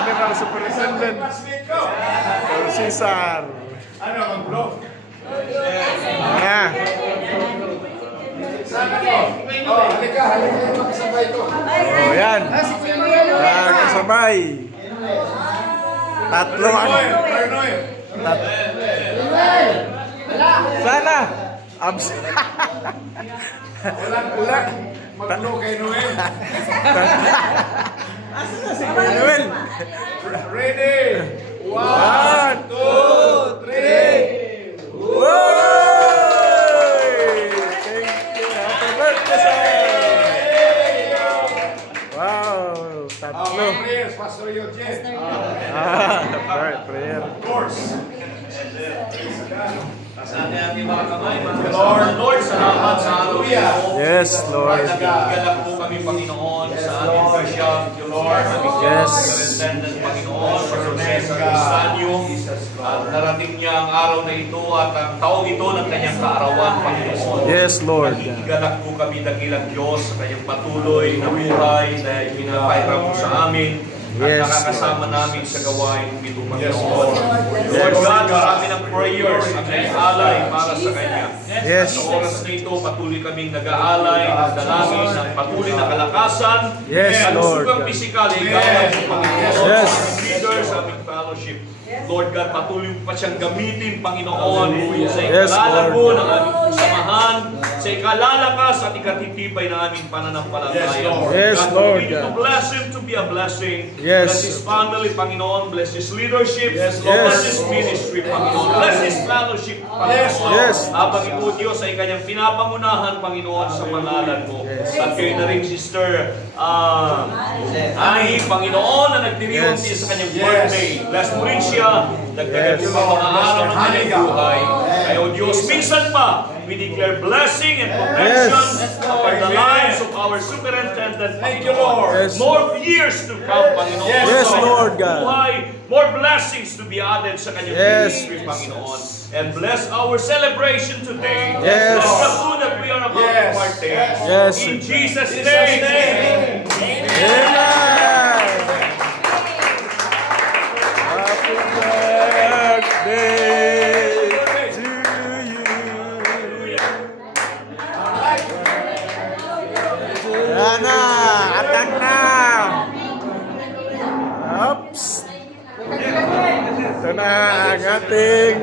General Superintendent Cesar. Ano mag-blow? Nah. Halika yung makasabay ko. Oh, yan. Kasabay. Tatlo ang. Sana. Wala. Mag-blow kay Noel. Noel. Ready? 1, 2, 3. Wow, tatlo. Prayers, Pastor Eugene. Prayer. Of course. Lord, salamat sa araw ito. Yes, Lord. Naggalak po kami, Panginoon, sa aming Bishop, Lord, aming Yes. Superintendent, Panginoon, Pastor Cesar Castanyo. At narating niya ang araw na ito at ang taong ito ng kanyang kaarawan, Panginoon. Yes, Lord. Nakikigalak po kami, dakilang Diyos, sa kanyang patuloy na buhay na pinapahirap po sa amin. At nakakasama namin sa gawain ito, Panginoon. Lord God, marami ng prayers at nag-aalay para sa Kanya. Yes. Sa oras na ito, patuloy kaming nag-aalay, nagdalangin ng patuloy na kalakasan. Yes, Lord. At physical, ikaw po, Panginoon. Yes. Aming leaders, aming fellowship. Lord God, patuloy pa siyang gamitin, Panginoon, sa ikalalago ng aming samahan, sa ikalalakas at ikatitibay ng aming pananampalataya. Yes, Lord. God, to bless him to be a blessing. Yes. Bless his family, Panginoon. Bless his leadership. Yes. Bless his ministry, Panginoon. Bless his fellowship, Panginoon. Yes. Habang ito, Diyos, ay kanyang pinapangunahan, Panginoon, sa pangalan mo. At kayo na rin, Sister Annie, Panginoon, na nagtiriunti sa kanyang birthday. Bless mo rin siya. Nagdagan yung mga araw ng kanyang buhay. Kaya, Diyos, minsan pa, we declare blessing and protection upon the lives of our superintendent. Thank you, Lord. More years to come, Panginoon. Yes, Lord God. Buhay, more blessings to be added sa kanyang ministry, Panginoon. And bless our celebration today. Yes. Bless the food that we are about to partake. Yes. In Jesus' name. Amen. Happy birthday to you. Yan na, atak na. Oops. Ito na ang ating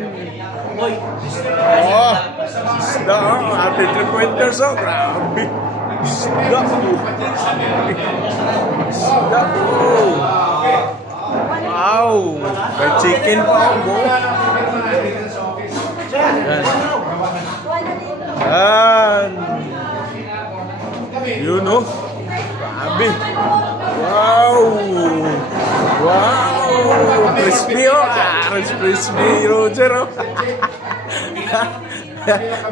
isda, ating 3 pointers. Grabe. Isda. Isda. Wow. May chicken pa ako. Yan. Yun o. Grabe. Wow. Wow. Crispy o. Crispy Roger o.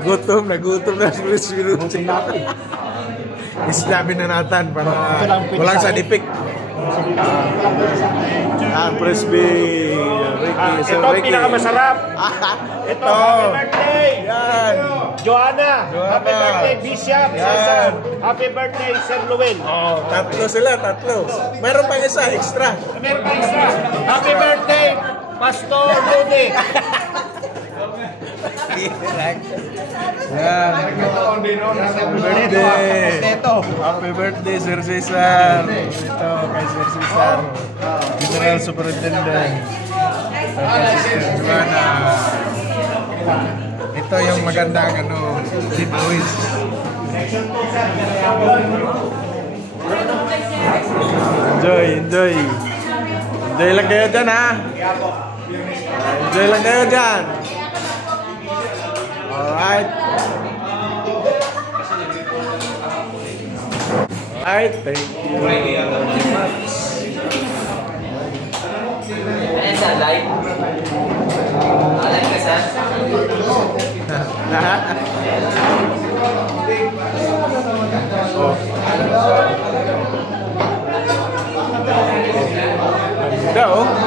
Gutom na Crispy Roger. Isda binanatan para walang side effect. Crispy Ricky. Ito ang pinakamasarap. Ito, happy birthday! Yan. Joanna, happy birthday, Bishop, Cesar. Happy birthday, Sir Luwin. Oh, tatlo sila, tatlo. Mayroon pang isa, extra. Meron pa extra. Happy birthday, Pastor Rudy. Yan. Happy birthday. Happy birthday, Sir Cesar. Ito kay Sir Cesar. General Superintendent. Joanna. Ito yung magandang giveaways. Enjoy. Enjoy lang kayo dyan, ha? Enjoy lang kayo dyan. Alright. Alright, thank you very much. Ganda, oh.